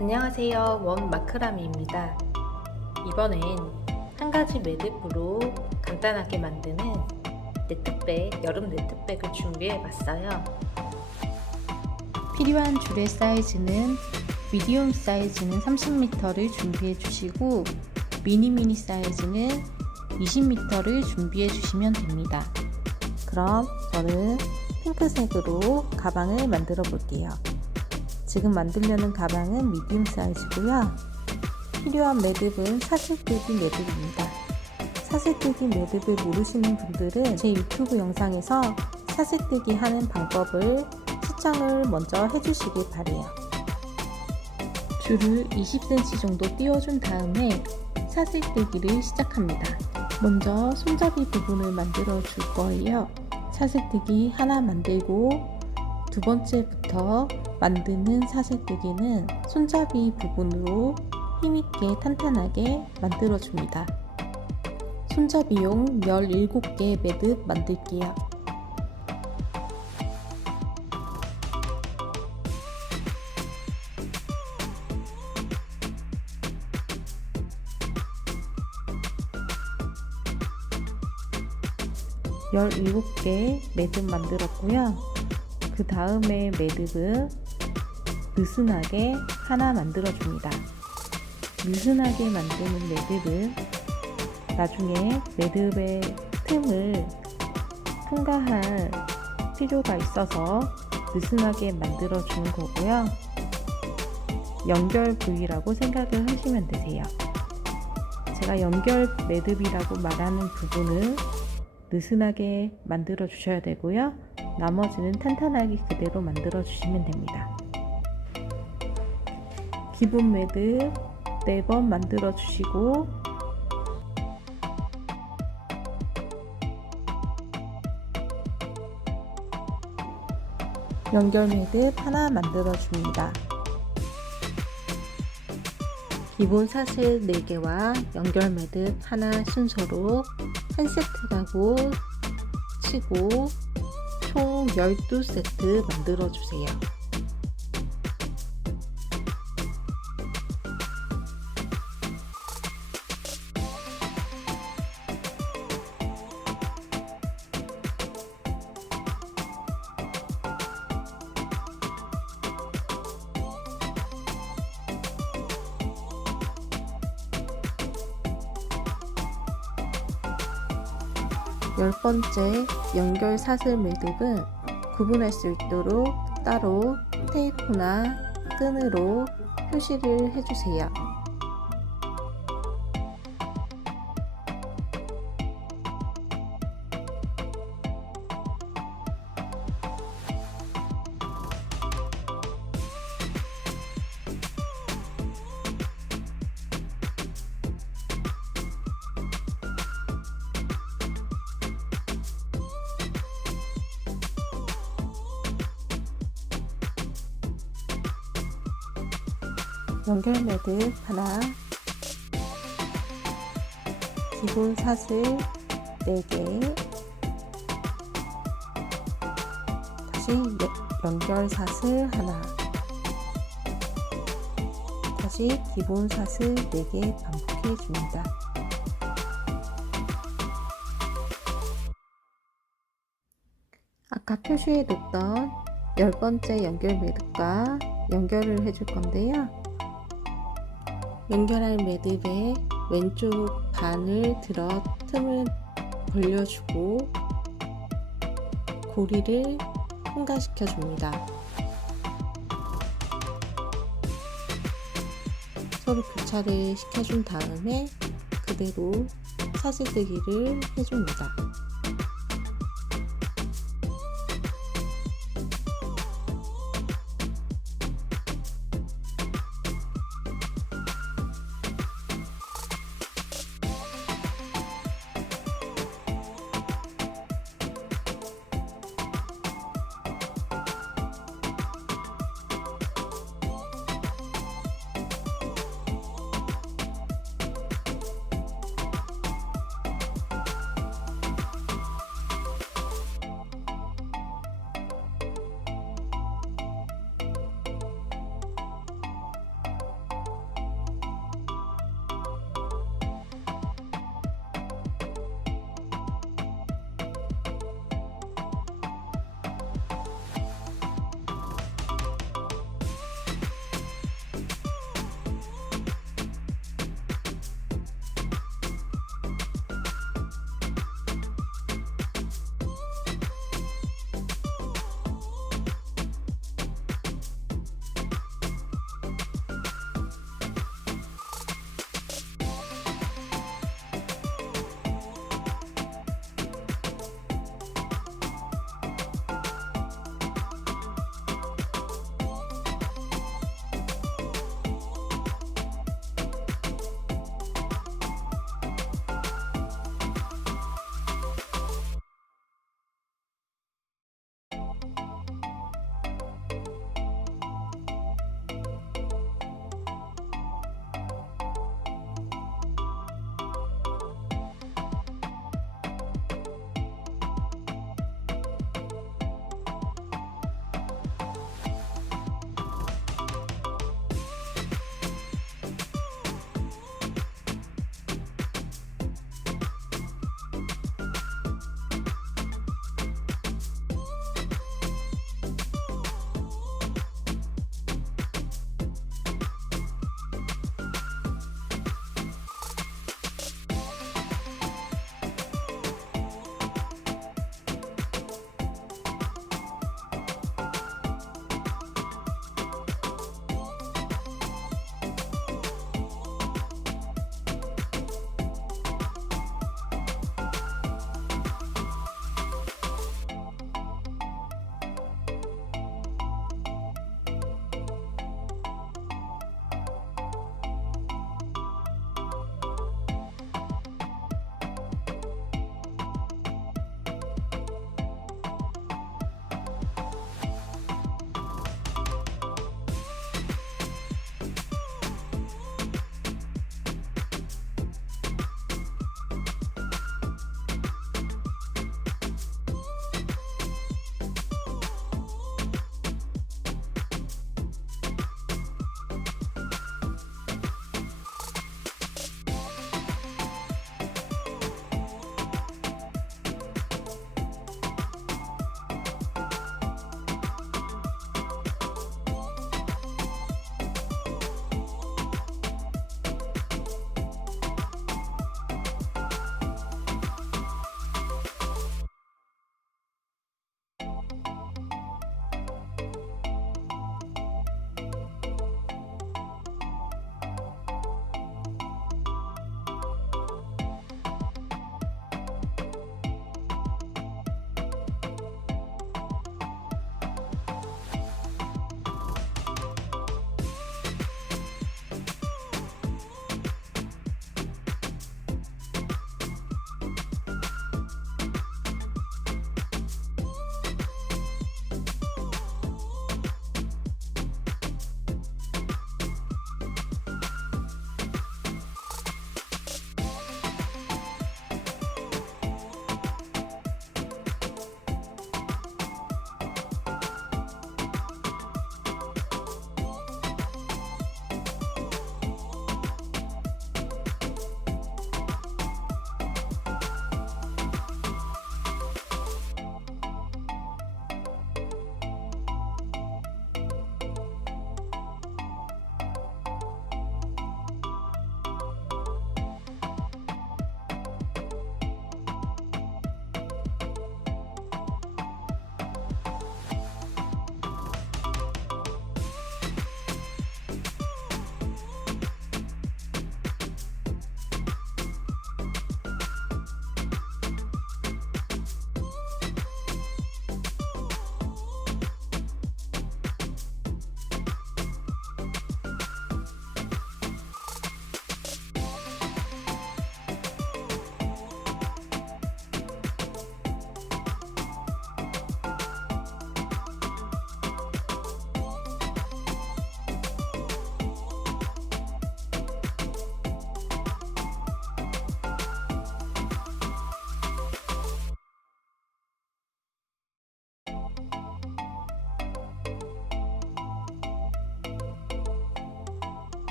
안녕하세요. 원마크라미입니다. 이번엔 한 가지 매듭으로 간단하게 만드는 네트백, 여름 네트백을 준비해 봤어요. 필요한 줄의 사이즈는 미디움 사이즈는 30m를 준비해 주시고 미니 사이즈는 20m를 준비해 주시면 됩니다. 그럼 저는 핑크색으로 가방을 만들어 볼게요. 지금 만들려는 가방은 미디움 사이즈고요. 필요한 매듭은 사슬뜨기 매듭입니다. 사슬뜨기 매듭을 모르시는 분들은 제 유튜브 영상에서 사슬뜨기 하는 방법을 시청을 먼저 해주시길 바래요. 줄을 20cm 정도 띄워준 다음에 사슬뜨기를 시작합니다. 먼저 손잡이 부분을 만들어 줄 거예요. 사슬뜨기 하나 만들고 두 번째부터 만드는 사슬뜨기는 손잡이 부분으로 힘있게 탄탄하게 만들어 줍니다. 손잡이용 17개 매듭 만들게요. 열일곱 개 매듭 만들었고요. 그 다음에 매듭은 느슨하게 하나 만들어 줍니다. 느슨하게 만드는 매듭은 나중에 매듭의 틈을 통과할 필요가 있어서 느슨하게 만들어 주는 거고요. 연결 부위라고 생각을 하시면 되세요. 제가 연결 매듭이라고 말하는 부분을 느슨하게 만들어 주셔야 되고요. 나머지는 탄탄하게 그대로 만들어 주시면 됩니다. 기본 매듭 4번 만들어 주시고 연결 매듭 하나 만들어 줍니다. 기본 사슬 4개와 연결 매듭 하나 순서로 한 세트라고 치고 총 12세트 만들어 주세요. 열 번째 연결 사슬 매듭은 구분할 수 있도록 따로 테이프나 끈으로 표시를 해주세요. 연결 매듭 하나, 기본 사슬 4개, 다시 연결 사슬 하나, 다시 기본 사슬 4개 반복해 줍니다. 아까 표시해 뒀던 10번째 연결 매듭과 연결을 해줄 건데요. 연결할 매듭의 왼쪽 반을 들어 틈을 벌려주고 고리를 통과시켜 줍니다. 서로 교차를 시켜준 다음에 그대로 사슬뜨기를 해줍니다.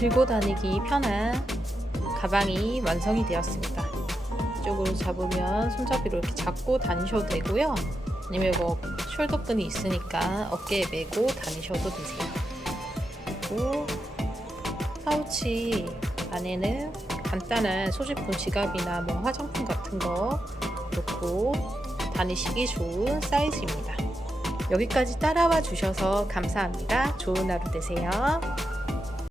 들고 다니기 편한 가방이 완성이 되었습니다. 이쪽으로 잡으면 손잡이로 이렇게 잡고 다니셔도 되고요. 아니면 뭐 숄더끈이 있으니까 어깨에 메고 다니셔도 되세요. 그리고 파우치 안에는 간단한 소지품 지갑이나 뭐 화장품 같은 거 놓고 다니시기 좋은 사이즈입니다. 여기까지 따라와 주셔서 감사합니다. 좋은 하루 되세요.